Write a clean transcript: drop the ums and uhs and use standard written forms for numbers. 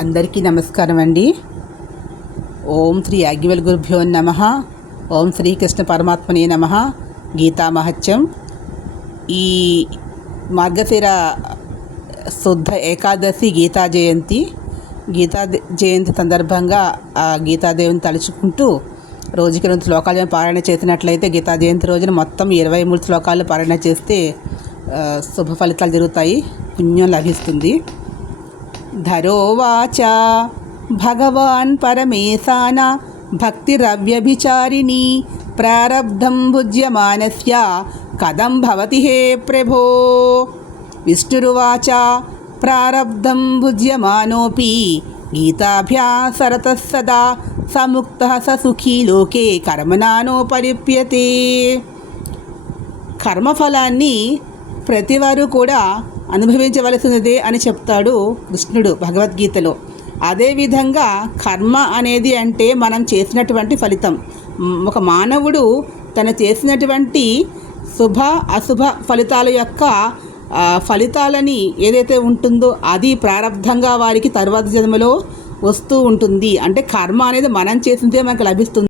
అందరికీ నమస్కారం అండి. ఓం శ్రీ యాజ్ఞవల్క్య గురుభ్యో నమః. ఓం శ్రీకృష్ణ పరమాత్మనే నమః. గీతా మహత్యం. ఈ మార్గశిర శుద్ధ ఏకాదశి గీతా జయంతి సందర్భంగా ఆ గీతాదేవిని తలుచుకుంటూ రోజుకి 2 శ్లోకాలను పారాయణ చేసినట్లయితే గీతా జయంతి రోజున మొత్తం 23 శ్లోకాలు పారాయణ చేస్తే శుభ ఫలితాలు జరుగుతాయి, పుణ్యం లభిస్తుంది. ధరోవాచ భగవాన్ పరమేశాన భక్తిరవ్యభిచారిణీ ప్రారబ్ధం భుజ్యమానస్య కథం భవతి హే ప్రభో. విష్ణురువాచ ప్రారబ్ధం భుజ్యమానోపి గీతాభ్యాసరతః సదా సముక్తః స సుఖీ లోకే కర్మణానోపలిప్యతే. కర్మఫలాన్ని ప్రతివారు కూడా అనుభవించవలసినదే అని చెప్తాడు కృష్ణుడు భగవద్గీతలో. అదేవిధంగా కర్మ అనేది అంటే మనం చేసినటువంటి ఫలితం. ఒక మానవుడు తను చేసినటువంటి శుభ అశుభ ఫలితాల యొక్క ఫలితాలని ఏదైతే ఉంటుందో అది ప్రారబ్ధంగా వారికి తర్వాత జన్మలో వస్తూ ఉంటుంది. అంటే కర్మ అనేది మనం చేసిందే మనకు లభిస్తుంది.